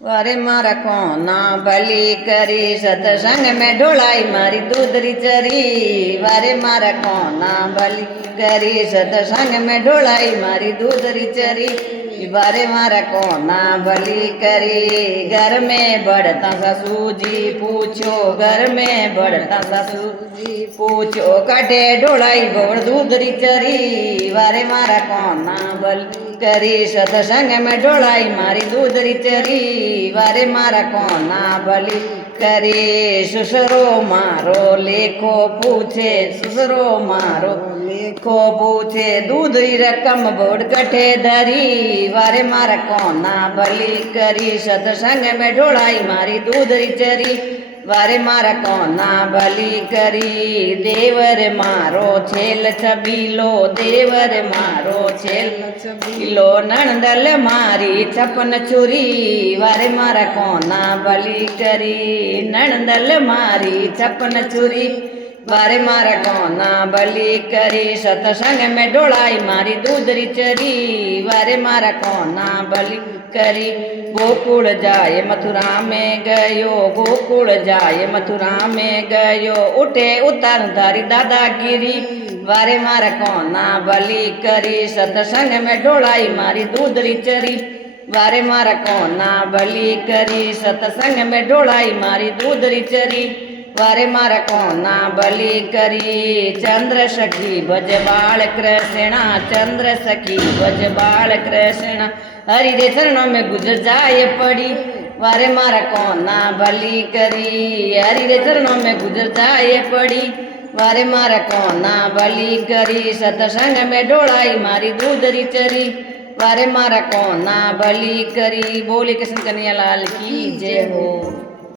वारे मारा कोना भली करी सतसंग में ढोलाई मारी दूधरी चरी। वारे मारा कोना भली करी सतसंग में ढोलाई मारी दूधरी चरी। वारे मारा कोना भली करी घर में बढ़ता ससू जी पूछो। घर में बढ़ता ससू जी पूछो काटे ढोलाई गोड़ दूधरी चरी। वारे मारा कोना भली करी सतसंग में ढोलाई मारी दूधरी चरी। वारे मारा कोना भली करी सुसरो मारो लेखो पूछे। सुसरो मारो लेखो पूछे दूधरी रकम बोड़ कठे धरी। वारे मारा कोना भली करी सतसंग में ढोलाई मारी दूधरी चरी। वारे मारा कोना भली करी देवर मारो छेल छबीलो। देवर मारो छेल छबीलो नणदल मारी छपन चूरी। वारे मारा कोना भली करी नणदल मारी छपन चूरी। वारे मारा कोना भली करी सतसंग में ढोलाई मारी दूधरी चरी। वारे मारा कोना भली करी गोकुल जाए मथुरा में गयो। गोकुल जाए मथुरा में गयो उठे उतार धारी दादागिरी। वारे मारा कोना भली करी सतसंग में ढोलाई मारी दूधरी चरी। वारे मारा कोना भली करी सतसंग में ढोलाई मारी दूधरी चरी। वारे मारा कोना भली करी चंद्र सखी भज बाल कृष्णा। चंद्र सखी भज बाल कृष्णा हरि रे चरणों में गुजर जाए पड़ी। वारे मारा कोना भली करी हरि रे चरणों में गुजर जाए पड़ी। वारे मारा कोना भली करी सतसंग में ढोलाई मारी दूधरी चरी। वारे मारा कोना भली करी। बोले कृष्ण कन्हैया लाल की जय हो।